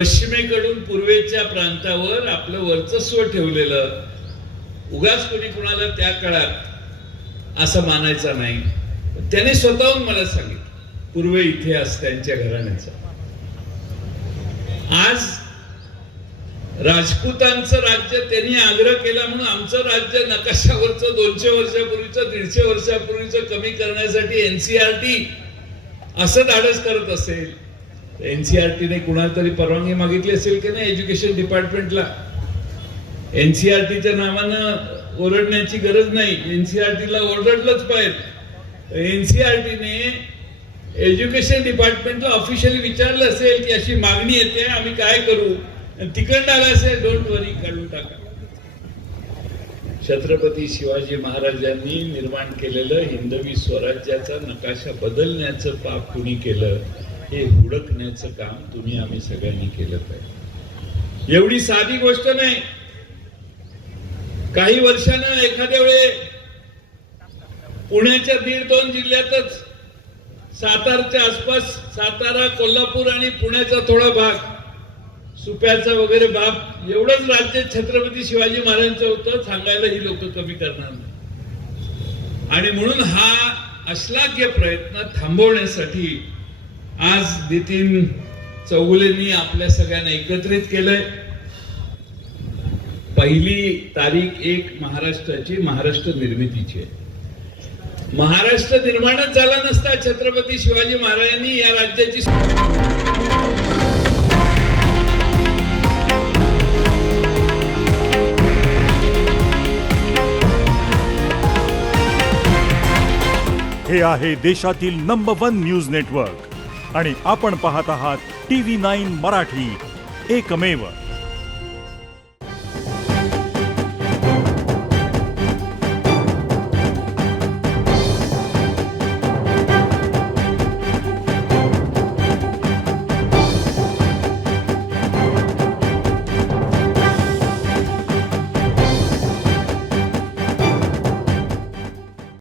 पश्चिमेकडून पूर्वेच्या प्रांतावर आपलं वर्चस्व ठेवलेलं, उगाच कोणी कोणाला त्या काळात असं मानायचं नाही. त्याने स्वतःहून मला सांगितलं पूर्वे इतिहास त्यांच्या घराण्याचा. आज राजपूतांचं राज्य त्यांनी आग्रह केला म्हणून आमचं राज्य नकाशावरचं 200 वर्षापूर्वीचं 150 वर्षापूर्वीचं कमी करण्यासाठी एनसीआरटी असं धाडस करत असेल, एनसीआरटीने कुणाला तरी परवानगी मागितली असेल की नाही एज्युकेशन डिपार्टमेंटला. एनसीआरटीच्या नावानं ओरडण्याची गरज नाही, एनसीआरटीला ओरडलंच पाहिजे. एनसीआरटीने एज्युकेशन डिपार्टमेंटला ऑफिशियली विचारलं असेल की अशी मागणी येते, आम्ही काय करू. तिकडं आलं असेल, डोंट वरी, काढून टाका. छत्रपती शिवाजी महाराजांनी निर्माण केलेलं हिंदवी स्वराज्याचा नकाशा बदलण्याचं पाप कुणी केलं, हे हुडकण्याचं काम तुम्ही आम्ही सगळ्यांनी केलं पाहिजे. एवढी साधी गोष्ट नाही. काही वर्षानं एखाद्या वेळे पुण्याच्या 1.5-2 जिल्ह्यातच सातारच्या आसपास, सातारा, कोल्हापूर आणि पुण्याचा थोडा भाग, सुप्याचा वगैरे भाग, एवढंच राज्य छत्रपती शिवाजी महाराजांचं होतं. सांगायला ही लोक कमी करणार नाही. आणि म्हणून हा अश्लाघ्य प्रयत्न थांबवण्यासाठी आज नितीन चौगुलेंनी आपल्या सगळ्यांना एकत्रित केलंय. 1 तारीख 1 महाराष्ट्राची, महाराष्ट्र निर्मितीची आहे. महाराष्ट्र निर्माणच झाला नसता छत्रपती शिवाजी महाराजांनी या राज्याची. हे आहे देशातील नंबर 1 न्यूज नेटवर्क आणि आपण पाहत आहात TV9 मराठी, एकमेव.